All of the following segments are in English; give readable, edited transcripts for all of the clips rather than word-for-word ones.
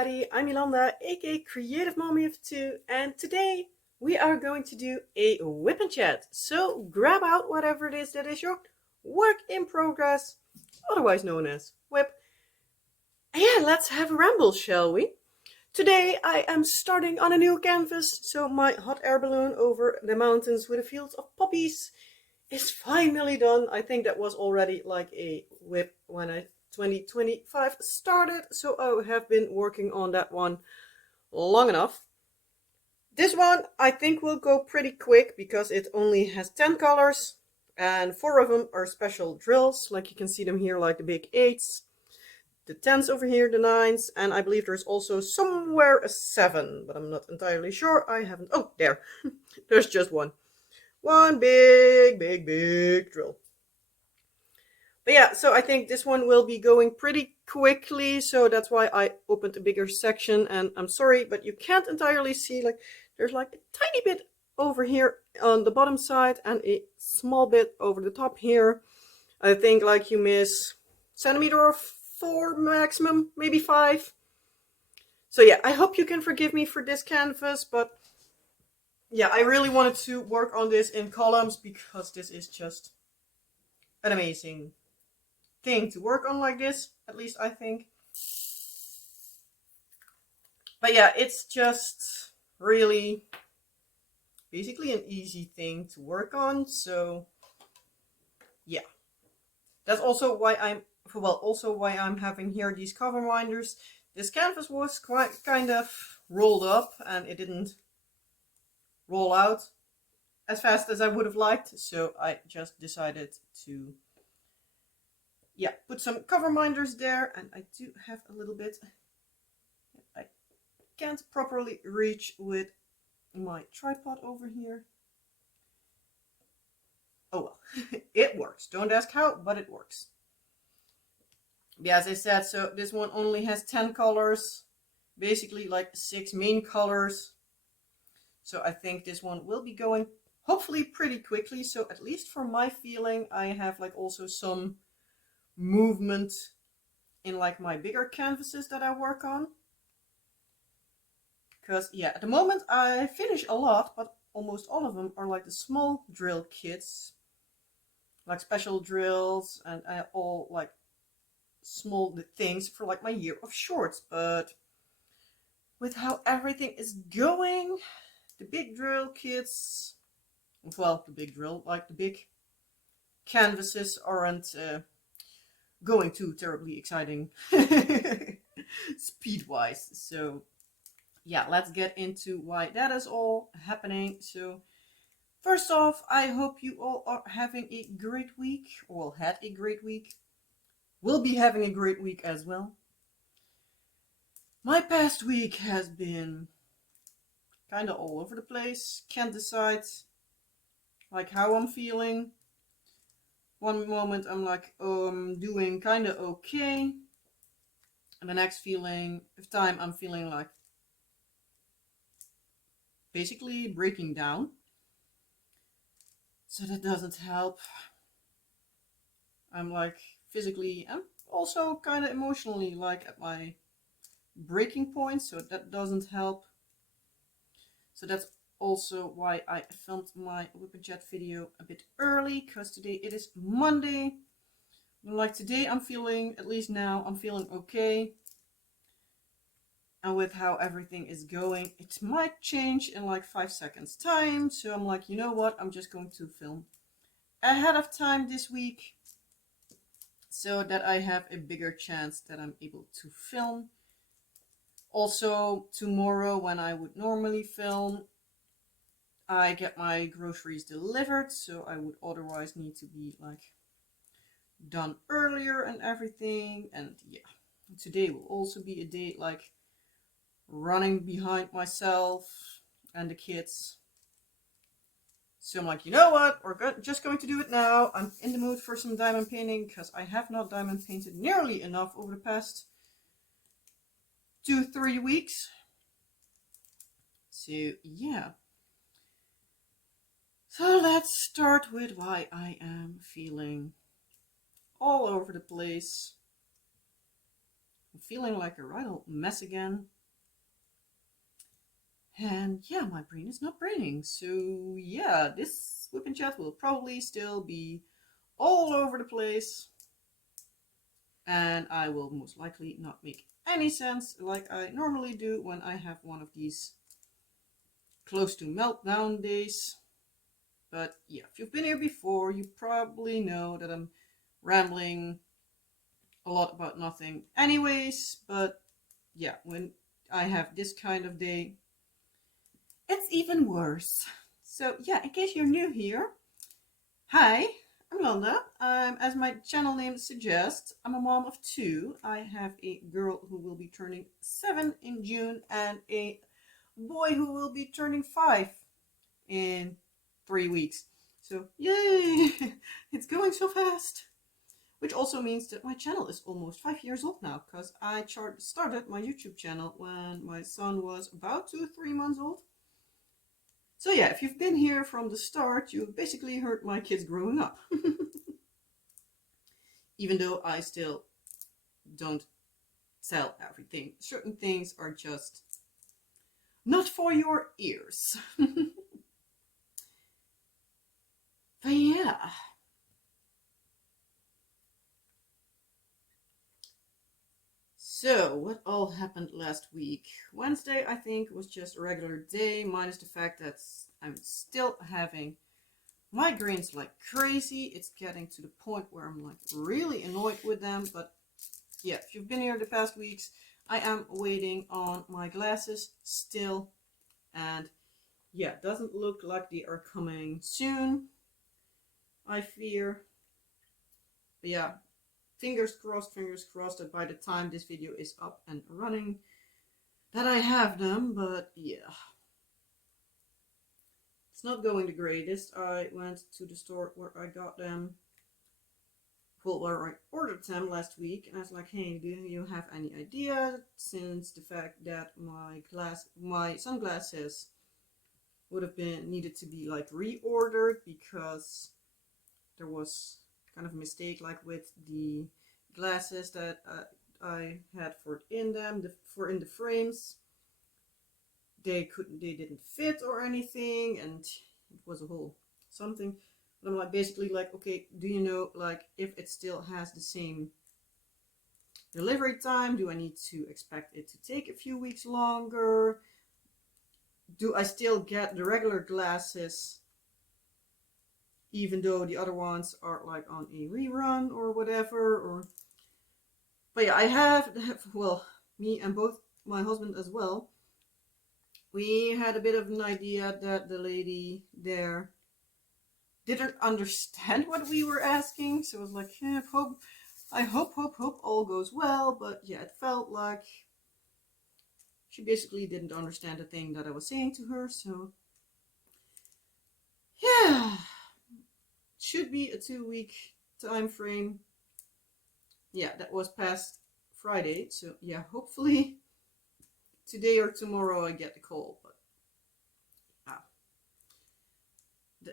everybody, I'm Yolanda, aka Creative Mommy of Two, and today we are going to do a whip and chat. So grab out whatever it is that is your work in progress, otherwise known as whip. And yeah, let's have a ramble, shall we? Today I am starting on a new canvas, so my hot air balloon over the mountains with a field of poppies is finally done. I think that was already like a whip when I 2025 started, so I have been working on that one long enough. This one I think will go pretty quick because it only has 10 colors and 4 of them are special drills, like you can see them here, like the big 8s, the 10s over here, the 9s, and I believe there's also somewhere a 7, but I'm not entirely sure. I haven't, oh there, there's just one. One big drill. But yeah, so I think this one will be going pretty quickly, so that's why I opened a bigger section, and I'm sorry, but you can't entirely see, like, there's like a tiny bit over here on the bottom side and a small bit over the top here. I think like you miss centimeter or 4 maximum, maybe 5. So yeah, I hope you can forgive me for this canvas, but yeah, I really wanted to work on this in columns because this is just an amazing thing to work on like this, at least I think. But yeah, it's just really basically an easy thing to work on, so yeah. That's also why I'm having here these cover winders. This canvas was quite kind of rolled up and it didn't roll out as fast as I would have liked, so I just decided to put some cover minders there, and I do have a little bit. I can't properly reach with my tripod over here. Oh well, it works. Don't ask how, but it works. Yeah, as I said, so this one only has 10 colors, basically like 6 main colors. So I think this one will be going hopefully pretty quickly. So at least for my feeling, I have like also some movement in like my bigger canvases that I work on. Because yeah, at the moment I finish a lot, but almost all of them are like the small drill kits, like special drills and all like small things for like my year of shorts. But with how everything is going, the big drill kits, well, the big drill, like the big canvases aren't going too terribly exciting speed-wise. So yeah, let's get into why that is all happening. So first off, I hope you all are having a great week, or had a great week. Will be having a great week as well. My past week has been kind of all over the place. Can't decide like how I'm feeling. One moment I'm like, I'm doing kind of okay. And the next time I'm feeling like basically breaking down. So that doesn't help. I'm like physically and also kind of emotionally like at my breaking point, so that doesn't help. So that's also why I filmed my whip and chat video a bit early, because today it is Monday. Like today I'm feeling, at least now, I'm feeling okay. And with how everything is going, it might change in like 5 seconds time. So I'm like, you know what, I'm just going to film ahead of time this week, so that I have a bigger chance that I'm able to film. Also, tomorrow when I would normally film, I get my groceries delivered, so I would otherwise need to be like done earlier and everything. And yeah, today will also be a day like running behind myself and the kids. So I'm like, you know what, we're just going to do it now. I'm in the mood for some diamond painting because I have not diamond painted nearly enough over the past 2-3 weeks. So yeah. So let's start with why I am feeling all over the place. feeling like a right old mess again. And yeah, my brain is not braining. So yeah, this WIP and Chat will probably still be all over the place. And I will most likely not make any sense like I normally do when I have one of these close to meltdown days. But yeah, if you've been here before, you probably know that I'm rambling a lot about nothing anyways. But yeah, when I have this kind of day, it's even worse. So yeah, in case you're new here, hi, I'm Landa. As my channel name suggests, I'm a mom of two. I have a girl who will be turning 7 in June and a boy who will be turning 5 in 3 weeks. So yay, it's going so fast. Which also means that my channel is almost 5 years old now, because I started my YouTube channel when my son was about 2-3 months old. So yeah, if you've been here from the start, you've basically heard my kids growing up. Even though I still don't tell everything. Certain things are just not for your ears. But yeah. So, what all happened last week? Wednesday, I think, was just a regular day, minus the fact that I'm still having migraines like crazy. It's getting to the point where I'm like really annoyed with them. But yeah, if you've been here the past weeks, I am waiting on my glasses still. And yeah, doesn't look like they are coming soon, I fear. But yeah, fingers crossed that by the time this video is up and running, that I have them. But yeah, it's not going the greatest. I went to the store where I got them, well, where I ordered them last week, and I was like, hey, do you have any idea, since the fact that my sunglasses would have been needed to be like reordered because there was kind of a mistake like with the glasses that I had for in them, for in the frames. They didn't fit or anything, and it was a whole something. But I'm like basically like, okay, do you know like if it still has the same delivery time? Do I need to expect it to take a few weeks longer? Do I still get the regular glasses even though the other ones are like on a rerun or whatever? Or but yeah, I have well, me and both my husband as well, we had a bit of an idea that the lady there didn't understand what we were asking. So I was like, yeah, I hope all goes well. But yeah, it felt like she basically didn't understand the thing that I was saying to her. So yeah, should be a 2-week time frame. Yeah, that was past Friday. So yeah, hopefully today or tomorrow I get the call. But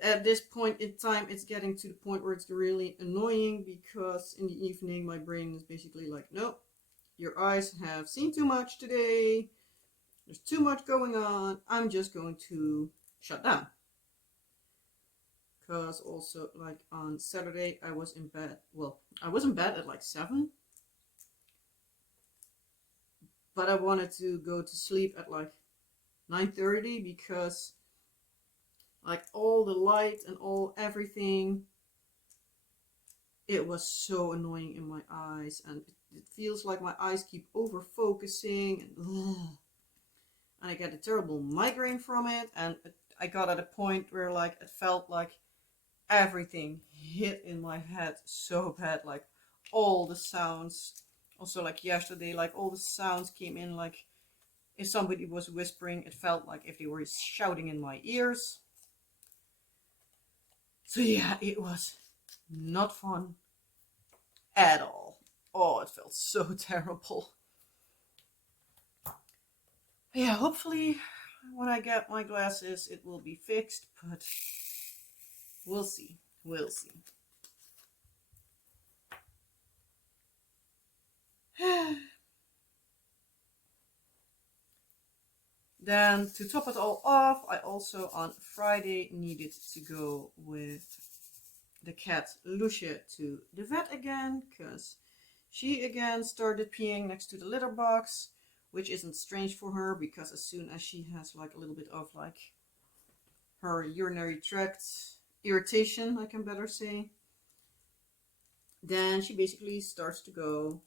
at this point in time, it's getting to the point where it's really annoying, because in the evening my brain is basically like, nope, your eyes have seen too much today, there's too much going on, I'm just going to shut down. Because also like on Saturday I was in bed, well, I was in bed at like 7, but I wanted to go to sleep at like 9:30 because like all the light and everything, it was so annoying in my eyes, and it feels like my eyes keep over focusing, and I get a terrible migraine from it. And I got at a point where like it felt like everything hit in my head so bad, like all the sounds. Also like yesterday, like all the sounds came in, like if somebody was whispering, it felt like if they were shouting in my ears. So yeah, it was not fun at all. Oh, it felt so terrible. Yeah, hopefully when I get my glasses it will be fixed, but we'll see. We'll see. Then to top it all off, I also on Friday needed to go with the cat Lucia to the vet again, because she again started peeing next to the litter box, which isn't strange for her because as soon as she has like a little bit of like her urinary tract irritation, I can better say, then she basically starts to go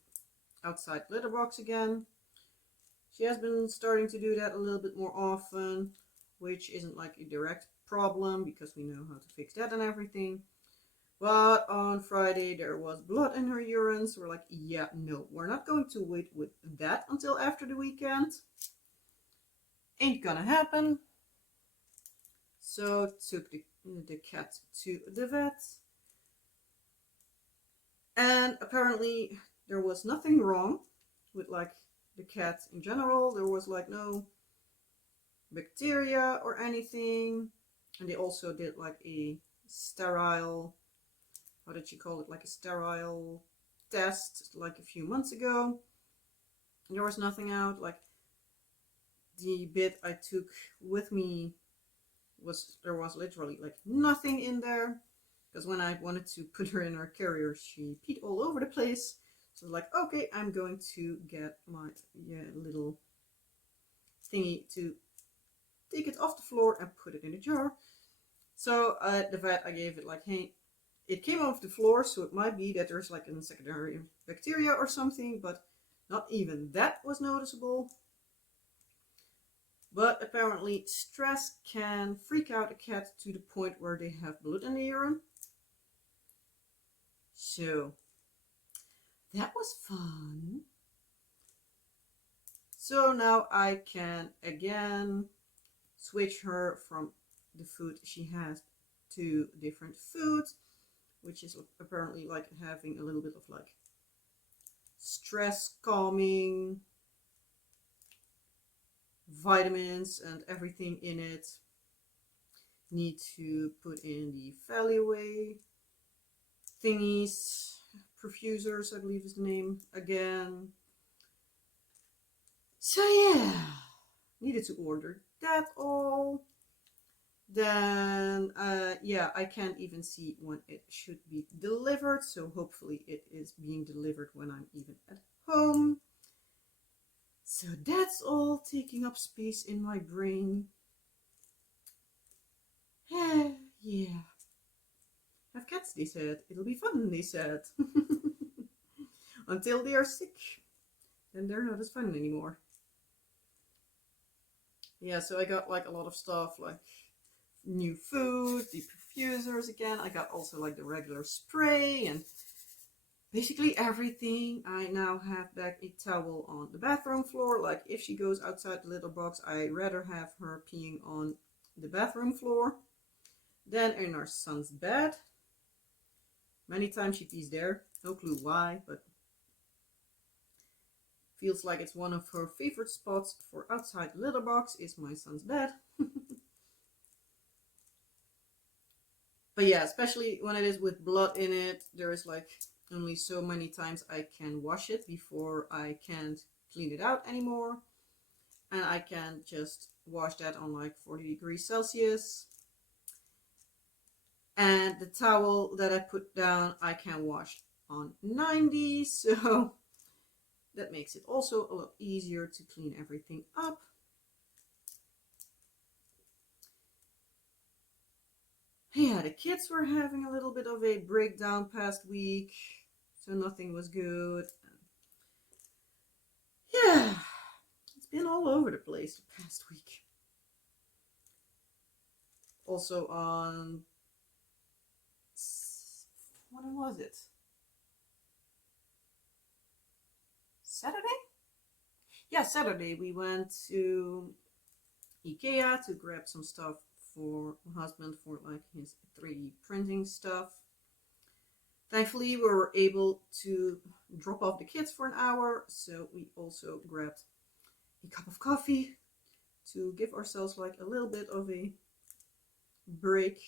outside the litter box again. She has been starting to do that a little bit more often, which isn't like a direct problem because we know how to fix that and everything. But on Friday there was blood in her urine, so we're like, yeah, no, we're not going to wait with that until after the weekend. Ain't gonna happen. So took the cat to the vet. And apparently there was nothing wrong with like the cat in general. There was like no bacteria or anything. And they also did like a sterile, how did she call it? Like a sterile test like a few months ago. There was nothing out. Like the bit I took with me there was literally like nothing in there. Because when I wanted to put her in her carrier, she peed all over the place. So like, okay, I'm going to get my little thingy to take it off the floor and put it in a jar. So the vet, I gave it like, hey, it came off the floor, so it might be that there's like a secondary bacteria or something, but not even that was noticeable. But apparently stress can freak out a cat to the point where they have blood in the urine. So that was fun. So now I can again switch her from the food she has to different foods, which is apparently like having a little bit of like stress calming vitamins and everything in it. Need to put in the Valiway thingies, perfusers, I believe is the name again. So yeah, needed to order that all. Then yeah, I can't even see when it should be delivered, so hopefully it is being delivered when I'm even at home. So that's all taking up space in my brain. Yeah. Have cats, they said. It'll be fun, they said. Until they are sick. Then they're not as fun anymore. Yeah, so I got like a lot of stuff, like new food, the perfusers again. I got also like the regular spray and basically everything. I now have back a towel on the bathroom floor. Like if she goes outside the litter box, I'd rather have her peeing on the bathroom floor than in our son's bed. Many times she pees there. No clue why, but feels like it's one of her favorite spots for outside the litter box is my son's bed. But yeah, especially when it is with blood in it, there is like only so many times I can wash it before I can't clean it out anymore. And I can just wash that on like 40 degrees Celsius. And the towel that I put down, I can wash on 90. So that makes it also a lot easier to clean everything up. Yeah, the kids were having a little bit of a breakdown past week, so nothing was good. Yeah, it's been all over the place the past week. Also on, when was it? Saturday? Yeah, Saturday we went to IKEA to grab some stuff for my husband for like his 3D printing stuff. Thankfully we were able to drop off the kids for an hour, so we also grabbed a cup of coffee to give ourselves like a little bit of a break.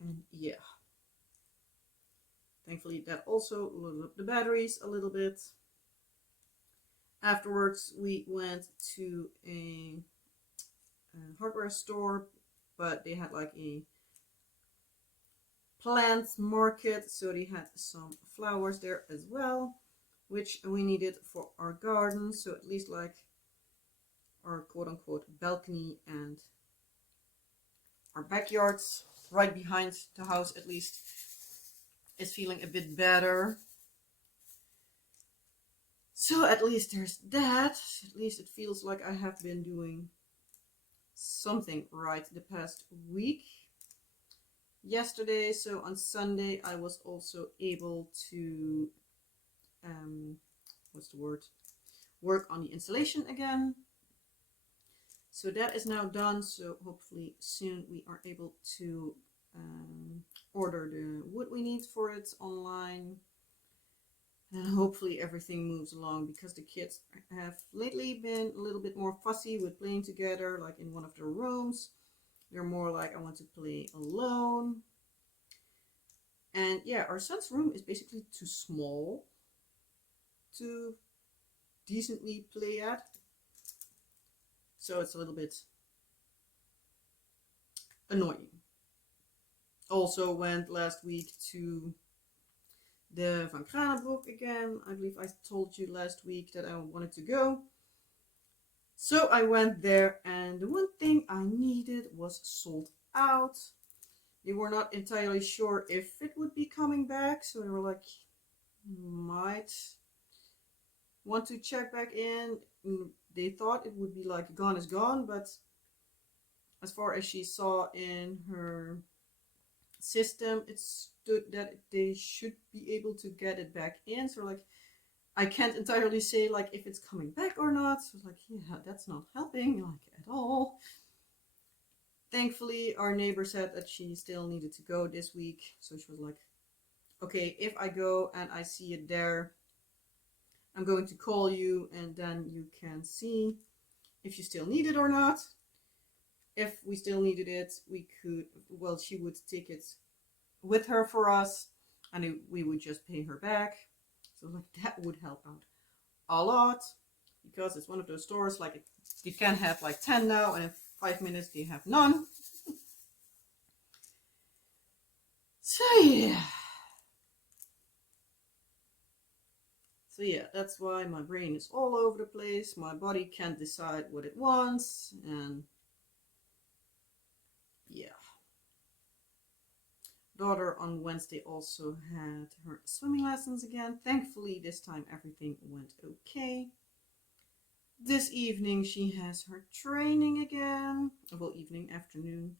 And yeah, thankfully that also loaded up the batteries a little bit. Afterwards, we went to a hardware store, but they had like a plant market, so they had some flowers there as well, which we needed for our garden. So at least like our quote-unquote balcony and our backyards right behind the house at least is feeling a bit better. So at least there's that. At least it feels like I have been doing something right the past week. Yesterday, so on Sunday, I was also able to what's the word, work on the installation again. So that is now done, so hopefully soon we are able to order the wood we need for it online. And hopefully everything moves along, because the kids have lately been a little bit more fussy with playing together, like in one of their rooms. They're more like, I want to play alone. And yeah, our son's room is basically too small to decently play at. So it's a little bit annoying. Also went last week to the Van Kranenbroek again. I believe I told you last week that I wanted to go. So I went there, and the one thing I needed was sold out. They were not entirely sure if it would be coming back, so they were like, might want to check back in. They thought it would be like gone is gone, but as far as she saw in her system, it stood that they should be able to get it back in. So like, I can't entirely say like if it's coming back or not. So like, yeah, that's not helping like at all. Thankfully, our neighbor said that she still needed to go this week. So she was like, okay, if I go and I see it there, I'm going to call you, and then you can see if you still need it or not. If we still needed it, we could, well, she would take it with her for us, and we would just pay her back. So like, that would help out a lot, because it's one of those stores like you can have like 10 now, and in 5 minutes they have none. So yeah. So yeah, that's why my brain is all over the place. My body can't decide what it wants, and yeah. Daughter on Wednesday also had her swimming lessons again. Thankfully, this time everything went okay. This evening she has her training again. Well, evening, afternoon.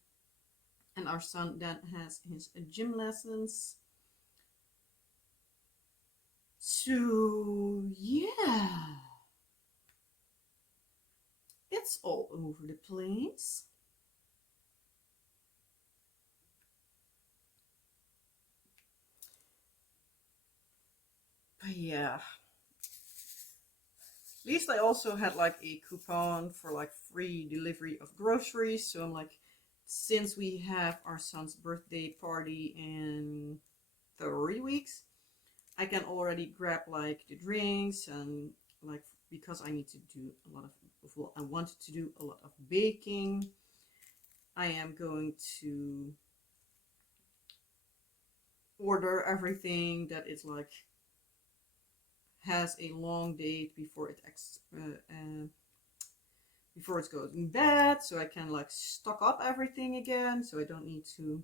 And our son then has his gym lessons. So, yeah. It's all over the place. But yeah. At least I also had like a coupon for like free delivery of groceries. So I'm like, since we have our son's birthday party in 3 weeks, I can already grab like the drinks, and like, because I need to do a lot of, well, I wanted to do a lot of baking. I am going to order everything that is like has a long date before it before it's going bad, so I can like stock up everything again, so I don't need to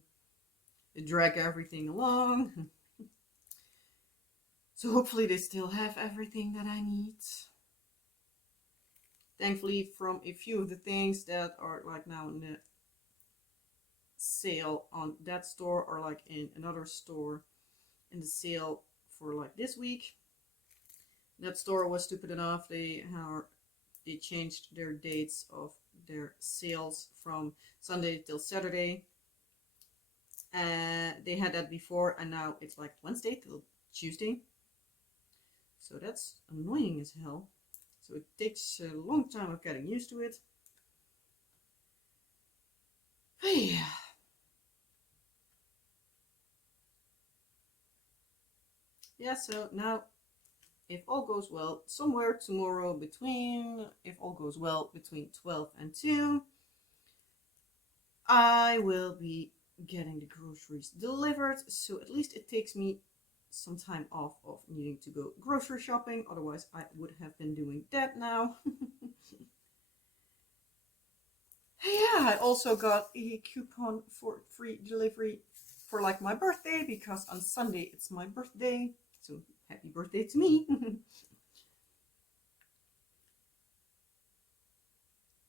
drag everything along. So hopefully they still have everything that I need. Thankfully, from a few of the things that are like now in the sale on that store, or like in another store in the sale for like this week, that store was stupid enough. They changed their dates of their sales from Sunday till Saturday. They had that before, and now it's like Wednesday till Tuesday. So that's annoying as hell. So it takes a long time of getting used to it. But yeah. Yeah, so now if all goes well, somewhere tomorrow if all goes well, between 12 and 2, I will be getting the groceries delivered. So at least it takes me some time off of needing to go grocery shopping. Otherwise, I would have been doing that now. Yeah, I also got a coupon for free delivery for like my birthday, because on Sunday it's my birthday. So happy birthday to me.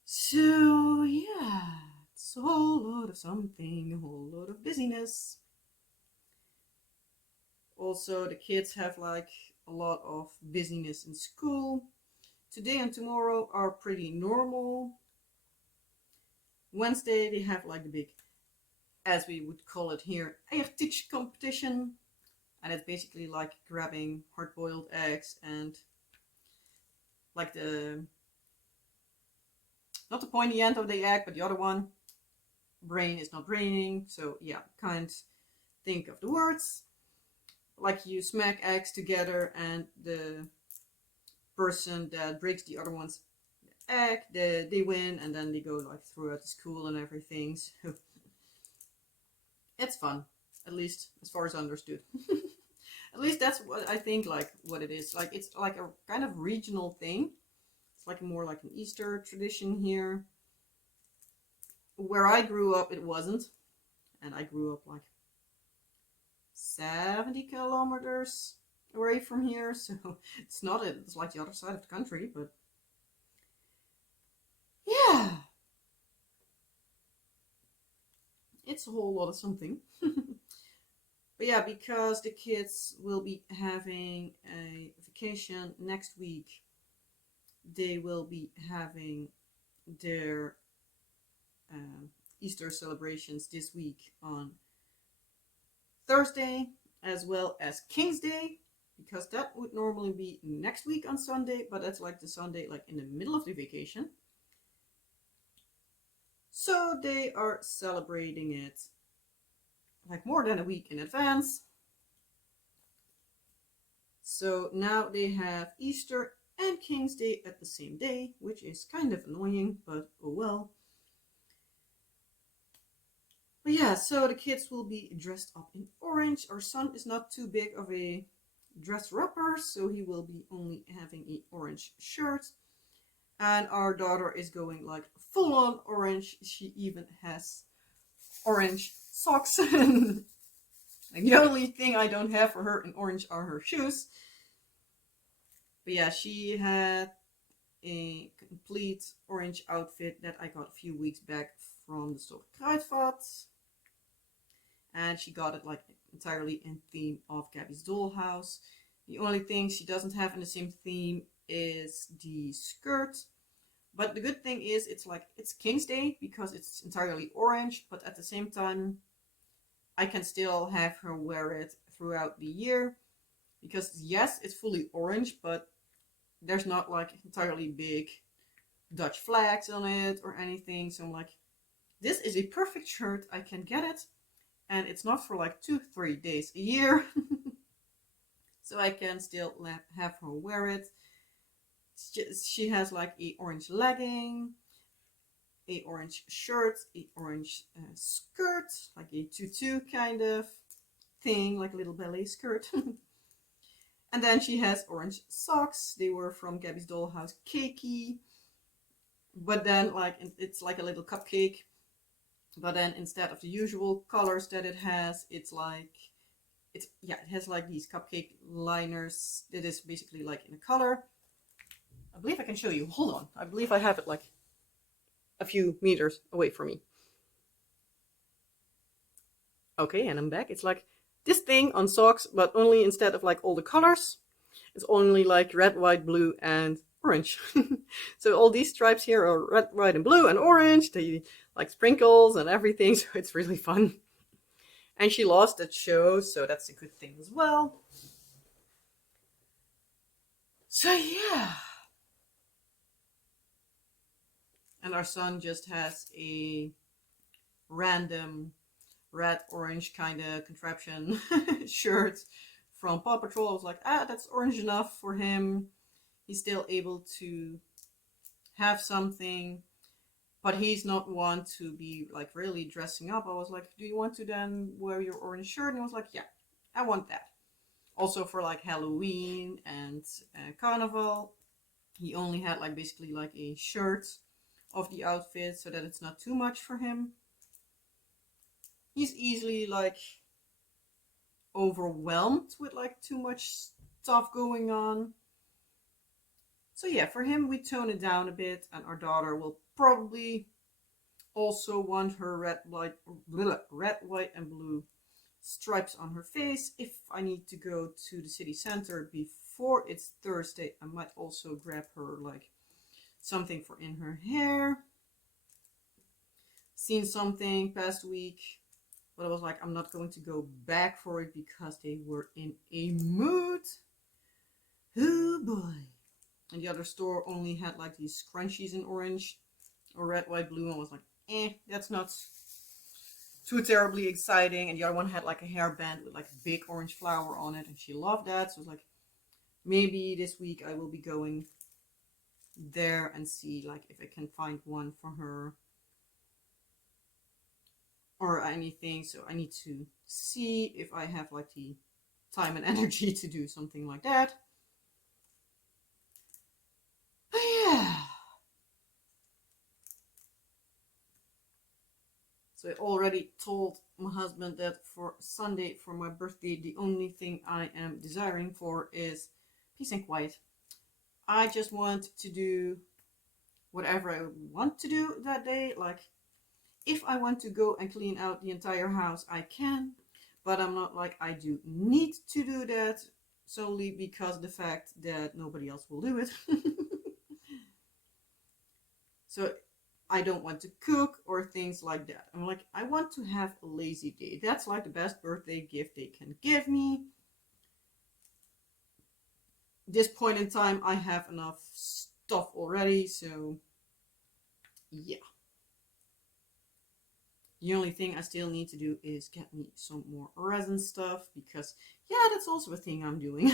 So yeah, it's a whole lot of something, a whole lot of busyness. Also, the kids have like a lot of busyness in school. Today and tomorrow are pretty normal. Wednesday they have like the big, as we would call it here, eiertitsch competition. And it's basically like grabbing hard-boiled eggs and like the, not the pointy end of the egg, but the other one. Brain is not raining. So yeah, can't think of the words. Like you smack eggs together and the person that breaks the other one's egg, they win, and then they go like throughout the school and everything. So it's fun, at least as far as I understood. At least that's what I think, like what it is. Like it's like a kind of regional thing. It's like more like an Easter tradition here. Where I grew up, it wasn't, and I grew up like 70 kilometers away from here, so it's not it. It's like the other side of the country, but yeah, it's a whole lot of something. But yeah, because the kids will be having a vacation next week, they will be having their Easter celebrations this week on Thursday, as well as King's Day, because that would normally be next week on Sunday, but that's like the Sunday like in the middle of the vacation. So they are celebrating it like more than a week in advance. So now they have Easter and King's Day at the same day, which is kind of annoying, but oh well. But yeah, so the kids will be dressed up in orange. Our son is not too big of a dress-upper, so he will be only having an orange shirt. And our daughter is going like full-on orange. She even has orange socks. Like the only thing I don't have for her in orange are her shoes. But yeah, she had a complete orange outfit that I got a few weeks back from the store Kruidvat. And she got it like entirely in theme of Gabby's dollhouse. The only thing she doesn't have in the same theme is the skirt. But the good thing is it's King's Day because it's entirely orange, but at the same time I can still have her wear it throughout the year, because yes, it's fully orange, but there's not like entirely big Dutch flags on it or anything. So I'm like, this is a perfect shirt. I can get it, and it's not for like 2-3 days a year. So I can still have her wear it. She has like a orange legging, a orange shirt, a orange skirt, like a tutu kind of thing, like a little ballet skirt. And then she has orange socks. They were from Gabby's Dollhouse Cakey. But then like it's like a little cupcake. But then instead of the usual colors that it has, it has like these cupcake liners. It is basically like in a color. I believe I can show you. Hold on. I believe I have it like a few meters away from me. Okay, and I'm back. It's like this thing on socks, but only instead of like all the colors, it's only like red, white, blue, and orange. So all these stripes here are red, white, and blue, and orange. They like sprinkles and everything, so it's really fun. And she lost that show, so that's a good thing as well. So yeah. And our son just has a random red orange kind of contraption shirt from Paw Patrol. I was like, that's orange enough for him. He's still able to have something, but he's not one to be like really dressing up. I was like, do you want to then wear your orange shirt? And he was like, yeah, I want that. Also for like Halloween and Carnival, he only had like basically like a shirt of the outfit so that it's not too much for him. He's easily like overwhelmed with like too much stuff going on. So yeah, for him we tone it down a bit, and our daughter will probably also want her red, white, and blue stripes on her face. If I need to go to the city center before it's Thursday, I might also grab her like something for in her hair. Seen something past week, but I was like, I'm not going to go back for it because they were in a mood. Oh boy. And the other store only had like these scrunchies in orange or red, white, blue, and I was like, that's not too terribly exciting. And the other one had like a hairband with like a big orange flower on it, and she loved that. So I was like, maybe this week I will be going there and see like if I can find one for her or anything. So I need to see if I have like the time and energy to do something like that. But yeah. So I already told my husband that for Sunday, for my birthday, the only thing I am desiring for is peace and quiet. I just want to do whatever I want to do that day. Like, if I want to go and clean out the entire house, I can. But I'm not like, I do need to do that solely because of the fact that nobody else will do it. So I don't want to cook or things like that. I'm like, I want to have a lazy day. That's like the best birthday gift they can give me. This point in time, I have enough stuff already, so yeah. The only thing I still need to do is get me some more resin stuff, because yeah, that's also a thing I'm doing.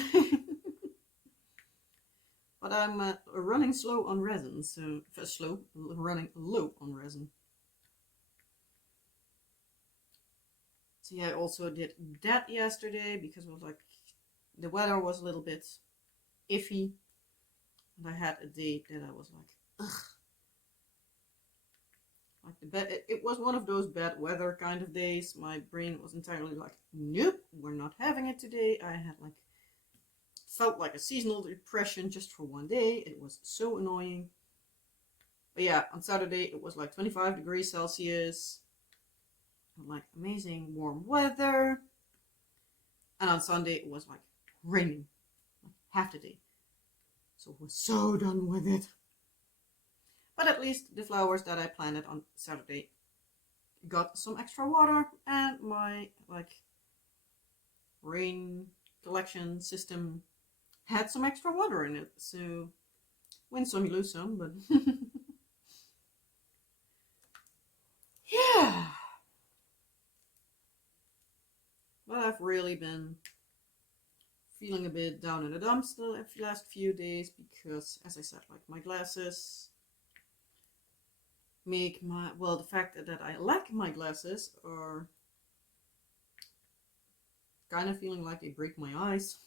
But I'm running slow on resin, so running low on resin. So yeah, I also did that yesterday because it was like the weather was a little bit iffy, and I had a day that I was like, ugh. Like the bad, it was one of those bad weather kind of days. My brain was entirely like, nope, we're not having it today. I had like felt like a seasonal depression just for one day. It was so annoying. But yeah, on Saturday it was like 25 degrees Celsius. Like amazing warm weather. And on Sunday it was like raining. Like half the day. So we're so done with it. But at least the flowers that I planted on Saturday got some extra water, and my like rain collection system had some extra water in it. So win some, you lose some, but yeah. But I've really been feeling a bit down in the dumps the last few days because, as I said, like my glasses make my, well, the fact that I lack my glasses are kind of feeling like they break my eyes.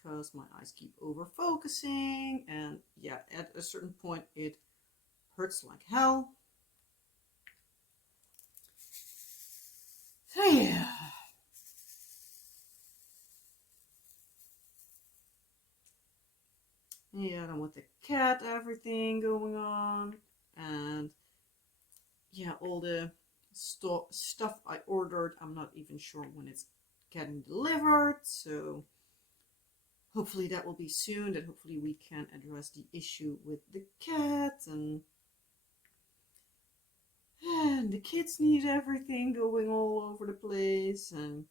Because my eyes keep over focusing, and yeah, at a certain point it hurts like hell. So yeah. Yeah, then with the cat, everything going on, and yeah, all the stuff I ordered, I'm not even sure when it's getting delivered, so hopefully that will be soon, that hopefully we can address the issue with the cat, and the kids need everything going all over the place, and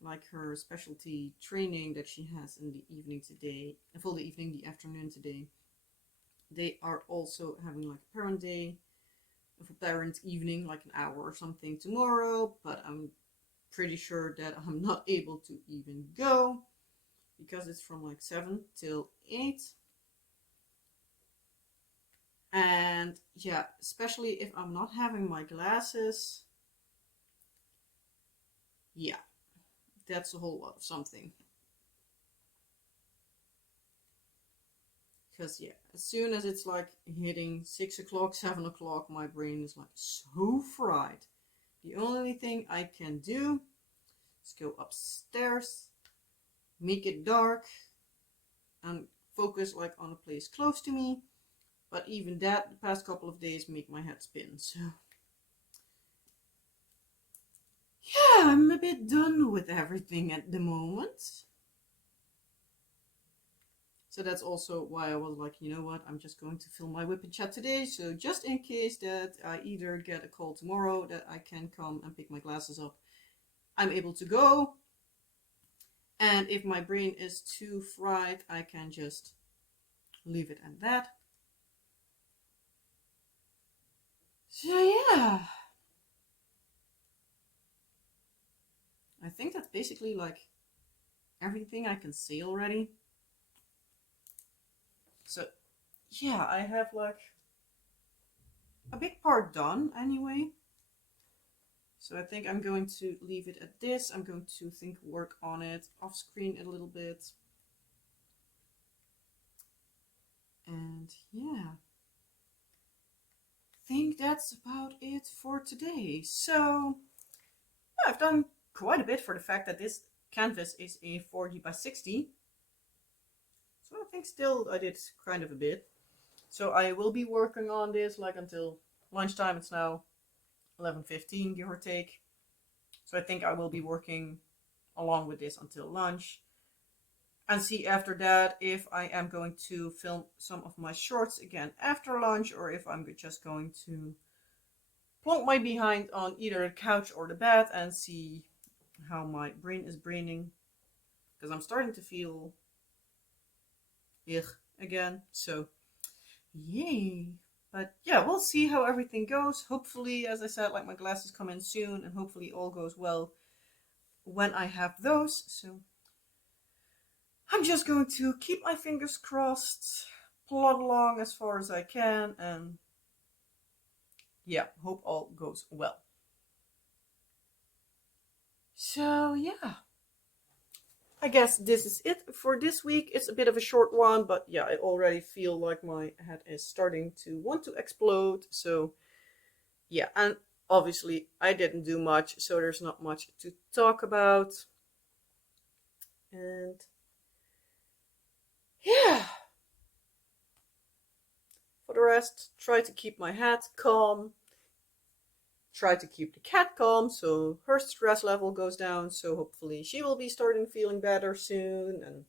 like her specialty training that she has in the evening today, for the evening, the afternoon today, they are also having like a parent day, of a parent evening, like an hour or something tomorrow, but I'm pretty sure that I'm not able to even go because it's from like 7 till 8. And yeah, especially if I'm not having my glasses, yeah, that's a whole lot of something. Because yeah, as soon as it's like hitting 6 o'clock, 7 o'clock, my brain is like so fried. The only thing I can do is go upstairs, make it dark, and focus like on a place close to me. But even that, the past couple of days make my head spin. So yeah, I'm a bit done with everything at the moment. So that's also why I was like, you know what, I'm just going to film my WIP and Chat today. So just in case that I either get a call tomorrow that I can come and pick my glasses up, I'm able to go. And if my brain is too fried, I can just leave it at that. So yeah, I think that's basically like everything I can say already. So yeah, I have like a big part done anyway. So I think I'm going to leave it at this. I'm going to work on it off screen a little bit. And yeah, I think that's about it for today. So yeah, I've done quite a bit for the fact that this canvas is a 40 by 60. So I think still I did kind of a bit. So I will be working on this like until lunchtime. It's now 11:15, give or take. So I think I will be working along with this until lunch. And see after that if I am going to film some of my shorts again after lunch, or if I'm just going to plonk my behind on either the couch or the bed and see how my brain is braining. Because I'm starting to feel again. So yay. But yeah, we'll see how everything goes. Hopefully, as I said, like my glasses come in soon, and hopefully all goes well when I have those. So I'm just going to keep my fingers crossed, plod along as far as I can, and yeah, hope all goes well. So yeah, I guess this is it for this week. It's a bit of a short one, but yeah, I already feel like my head is starting to want to explode. So yeah, and obviously I didn't do much, so there's not much to talk about. And yeah, for the rest, try to keep my head calm. Try to keep the cat calm so her stress level goes down. So hopefully she will be starting feeling better soon. And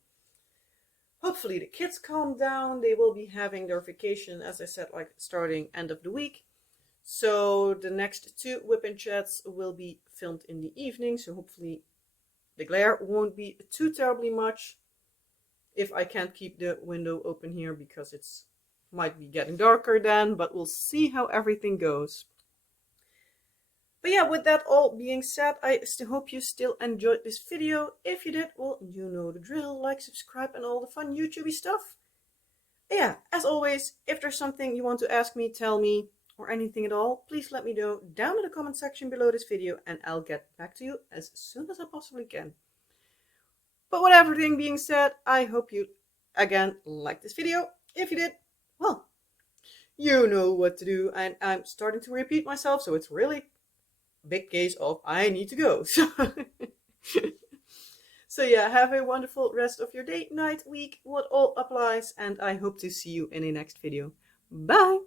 hopefully the kids calm down. They will be having their vacation, as I said, like starting end of the week. So the next 2 WIP and Chats will be filmed in the evening. So hopefully the glare won't be too terribly much. If I can't keep the window open here because it's might be getting darker then, but we'll see how everything goes. But yeah, with that all being said, I still hope you still enjoyed this video. If you did, well, you know the drill. Like, subscribe, and all the fun YouTubey stuff. Yeah, as always, if there's something you want to ask me, tell me, or anything at all, please let me know down in the comment section below this video, and I'll get back to you as soon as I possibly can. But with everything being said, I hope you, again, liked this video. If you did, well, you know what to do, and I'm starting to repeat myself, so it's really big case of I need to go. So yeah, have a wonderful rest of your day, night, week, what all applies, and I hope to see you in the next video. Bye!